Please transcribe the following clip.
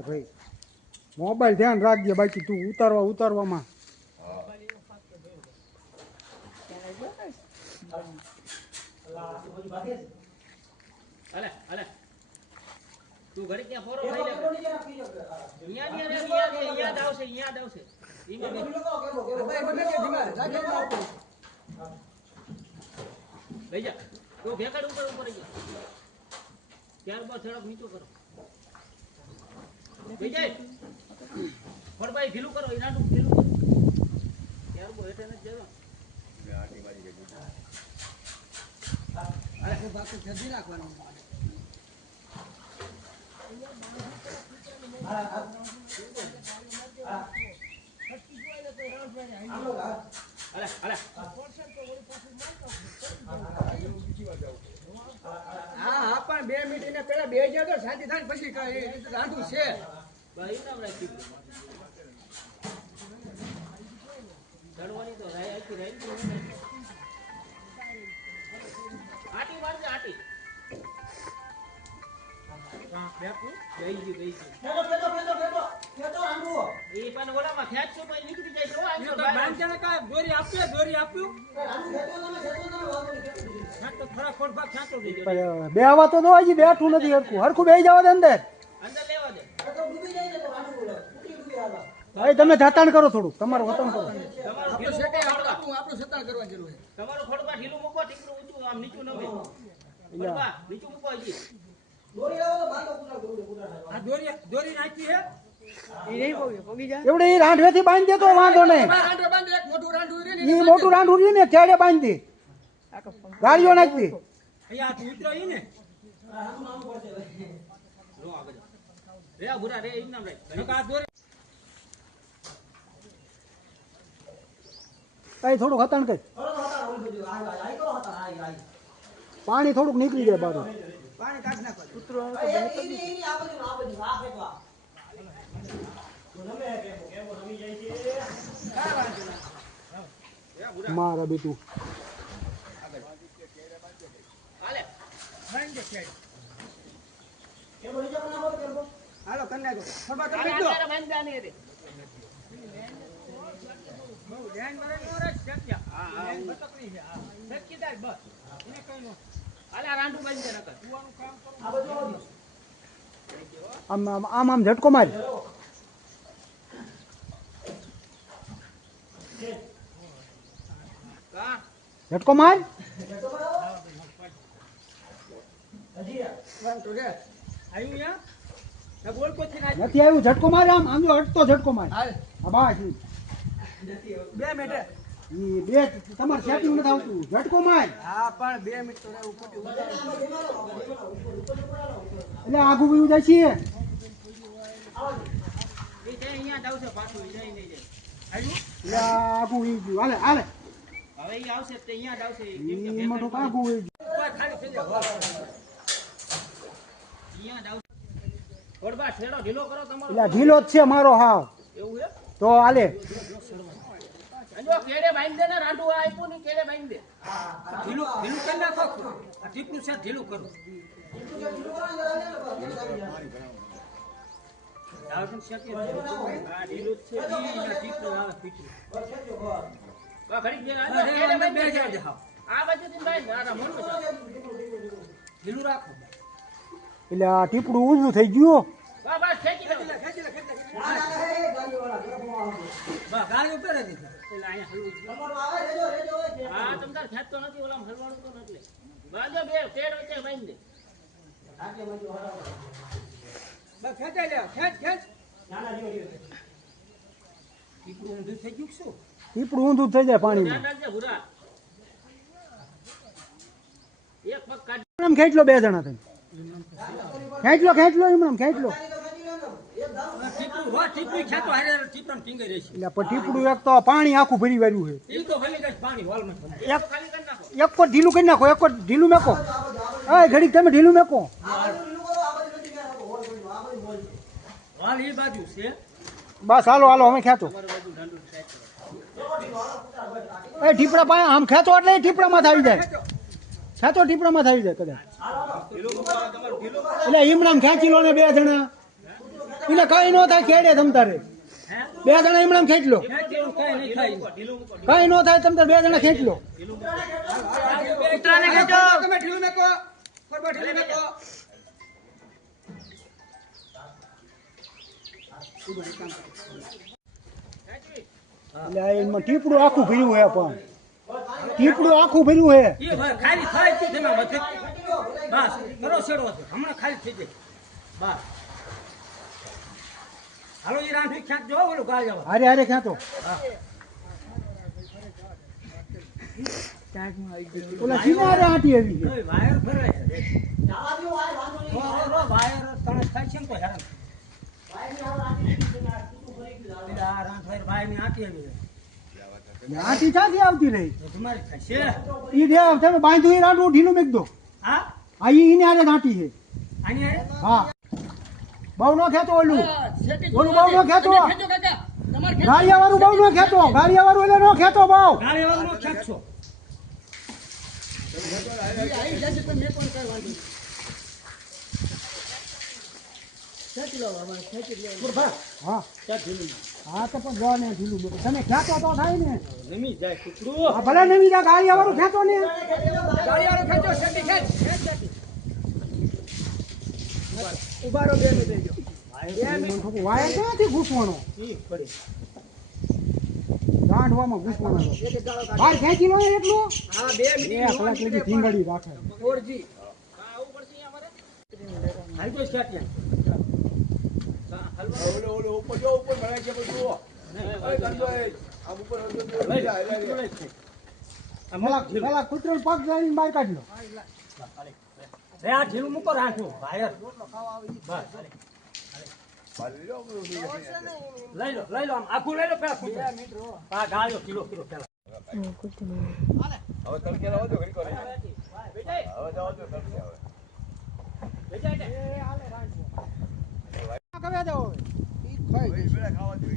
ભાઈ મોબાઈલ ધ્યાન રાખજે, બાકી તું ઉતારવામાં તું ઘડી ક્યાં ફોરો થઈ લે યાદ આવશે લઈ જા તો ભેકડ ઉપર ત્યારબાદ થોડોક નીચો કરો વિજય ફળભાઈ ઢીલું કરો ઈનાનું ઢીલું કરો ત્યારબાદ એટલે નથી જવા આટી વાળી જગ્યા અરે બાકી જલ્દી રાખવાનું હા પણ 2 મિનિટ પેલા બે જાય તો શાંતિ થાય પછી રાંધું છે ચડવાની તો રાય આખી રાય આટી વાળજે આટી બે આવા તો હજી બેઠું નથી હરખું બે જવા દે અંદર ભાઈ તમે ધતાણ કરો થોડું તમારું વતન કરો આપણું સતાણ કરવા જરૂર છે તમારું ખોડમાં ઢીલું મૂકો ટીકડું ઊંચું આમ નીચું ન હોય નીચું મૂકો હજી એવડે રાંઢવેથી બાંધી દે તો વાંધો નહીં મોટું રાંઢું રહ્યું ને ખેડે બાંધી દે ગાડીઓ નાખી કઈ થોડુંક હતાણ કઈ પાણી થોડુંક નીકળી જાય બાજુ પાણી કાઢ નાખો કૂતરો મારા બેટું હાલો કરી નાખો આમ ઝટકો માર ઝટકો માર નથી આવ્યું ઝટકો માર આમ જો હટતો ઝટકો માર બસ 2 મિનિટ બે તમારે સેટિંગ નથી આવતું ઝટકો માર હા પણ 2 મિનિટ તો એટલે આગું વયું જાય છે આગું વયું ગયું હાલે હવે ઈ આવશે તે અહીંયા જ આવશે એમાં તો આગું વયું ગયું થોડબા છેડો ઢીલો કરો તમારો એટલે ઢીલો જ છે મારો હાવ એવું છે તો હાલે અંજો કેડે બાંધી દે ને રાંડું આપ્યું ને કેડે બાંધી દે ઢીલું કરી નાખો આ ટીપનું છે ઢીલું કરો દાવન શક્ય આ ઢીલું છે ટીપનું આવે પીટું બા ઘડી દે કેડે બાંધી દે આ બાજુથી બાંધ આ મોન ઢીલું રાખો એટલે આ ટીપડું ઊંધું થઈ ગયું બા બસ ખેંચી લે બા ગાડી ઉપર હતી એટલે અહીંયા હલવું હા તમતાર ખેંચતો નથી ઓલામ હલવાડું તો નથી બાજો બે કેડ વચ્ચે બાંધી દે બસ ખેંચાઈ લે ખેંચ ટીપડું ઊંધું થઈ ગયું શું ટીપડું ઊંધું થઈ જાય પાણીમાં ભૂરા એક પગ કાઢ એમ ખેંચલો બે જણા થઈ ખેંચલો એમ ખેંચલો એટલે ટીપડું એક તો પાણી આખું ભરી વાર્યું છે એક કો ઢીલું કરી નાખો એક કો ઢીલું મેકો ઘડીક તમે ઢીલું મેકો વાલ એ બાજુ છે બસ હાલો હાલો અમે ખેંચો તમારે બાજુ રાંડું સાઈડ કરો. એ ટીપડા પાસે આમ ખેંચો એટલે એ ટીપડામાં આવી જાય ખેંચો ટીપડામાં આવી જાય કદાચ એટલે ઈમણામ ખેંચી લો ને બે જણા એટલે કઈ ન થાય ખેડે તમ તારે બે જણા ઈમણામ ખેંચ લો ખેંચીને કાંઈ નહીં થાય કઈ ન થાય તમ તારે બે જણા ખેંચ લો કૂતરાને ખેંચો તમે ઢીલું મેકો ફરવા ઢીલું મેકો એટલે આ એમાં ટીપડું આખું ભર્યું હે પણ ટીપડું આખું ભર્યું હે એ ભાઈ ખાલી થાય છે તેમાં વધે બસ કરો છેડો છે હમણાં ખાલી થઈ જાય બસ હાલો એ રાંઠી ખેંચ જો ઓલું ગાળ જવા હારે હારે ખેંચો ઓલા કિનારે આંટી આવી છે વાયર ફરે વાયર તણે થાય છે ને તો હેરાન આ રાંઠ ભાઈ ની આંટી આવી આંટી ક્યાંથી આવતી રહી તો તમારી થાય છે ઈ દે તમે બાંધ્યું એ રાંડું ઢીલું મેક દો હા આ ઈને હારે આંટી છે આની આરે હા બહુ નો ખેંચો ઓલું ઓલું બહુ નો ખેંચો ગાડિયા વાળું બહુ નો ખેંચો ગાડિયા વાળું એટલે નો ખેંચો બહુ ગાળી વાળો ખેંચશો હા હા તો પણ જો ને ઢીલું મેકો તમે ખેંચો તો થાય ને નમી જાય કૂતરું આ ભલે નવી જા ગાડિયા વાળું ખેંચો ને ગાળી વાળો ખેંચો શેટી ખેંચ ઉભારો બે મિનિટ દેજો વાયર ક્યાંથી ઘૂસવાનો ઈ પડી ગાંઠવામાં ઘૂસવાનો બહાર ખેંચી લો ને એટલું હા 2 બે કલાક લગી ભીંગડી રાખે 4G આવું પડશે અમારે હાલ તો સ્ટાર્ટ પેલા કૂતરો પગ જઈને બહાર કાઢી લો આ ઢીલું મૂકો રાખો વાયર બસ લઈ લો આમ આખું લઈ લો પેલા કૂતરો આ ગાળ્યો કિલો પેલા હવે તડકે લાવો તો ઘડી કરે હવે જાવ તો તડકે હવે કવે જાવ ખાવા જોઈએ